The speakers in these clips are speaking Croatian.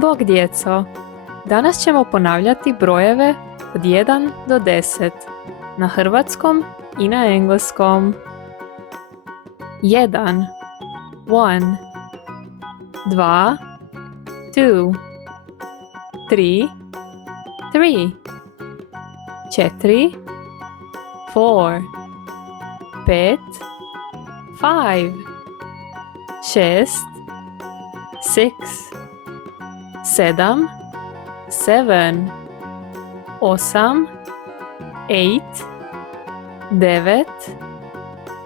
Bog djeco, danas ćemo ponavljati brojeve od 1 do 10 na hrvatskom i na engleskom. 1 1 2 2 3 3 4 4 5 5 6 6 7 7 8 8 9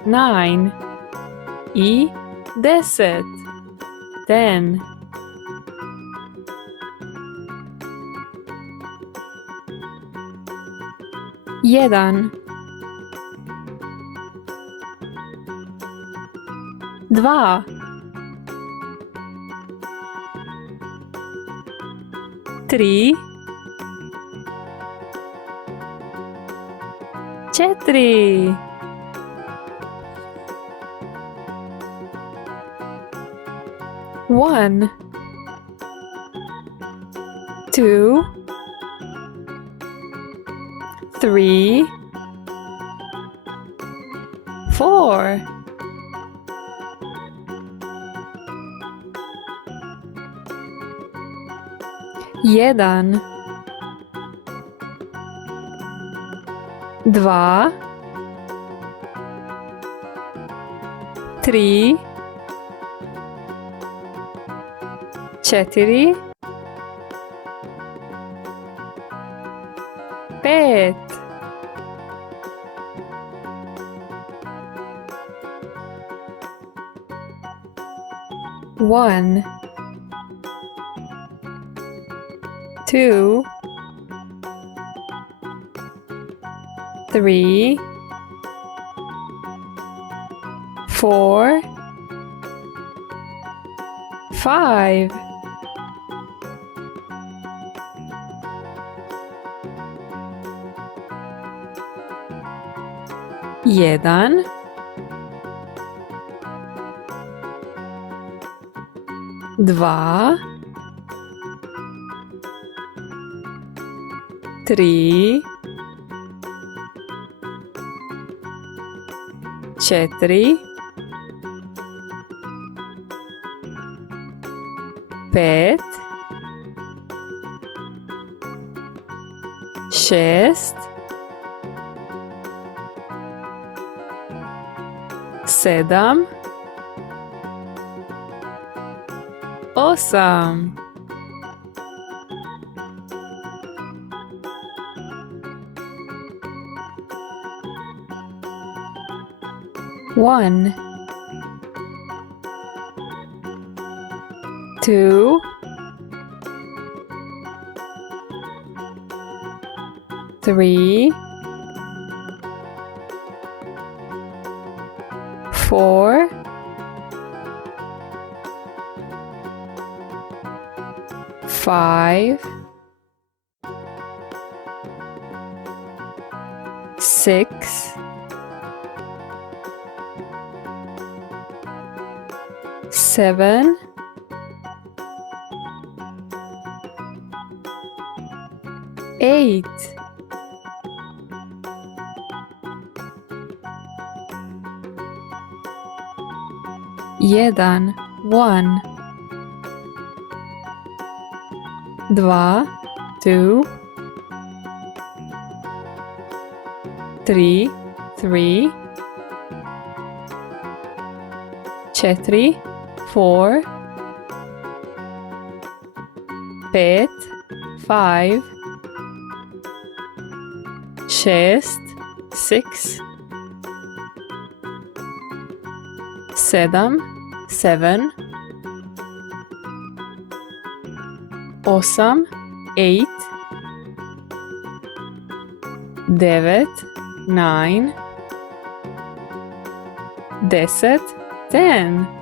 9 i 10 10 1 2 3 4 1 2 3 4 1 2 3 4 5 1 2 3 4 5 1 2 3 4 5 6 7 8 1 2 3 4 5 6 7 8 1 1 2 2 3 3 4 4 5 5 6 6 7 7 8 8 9 9 10 10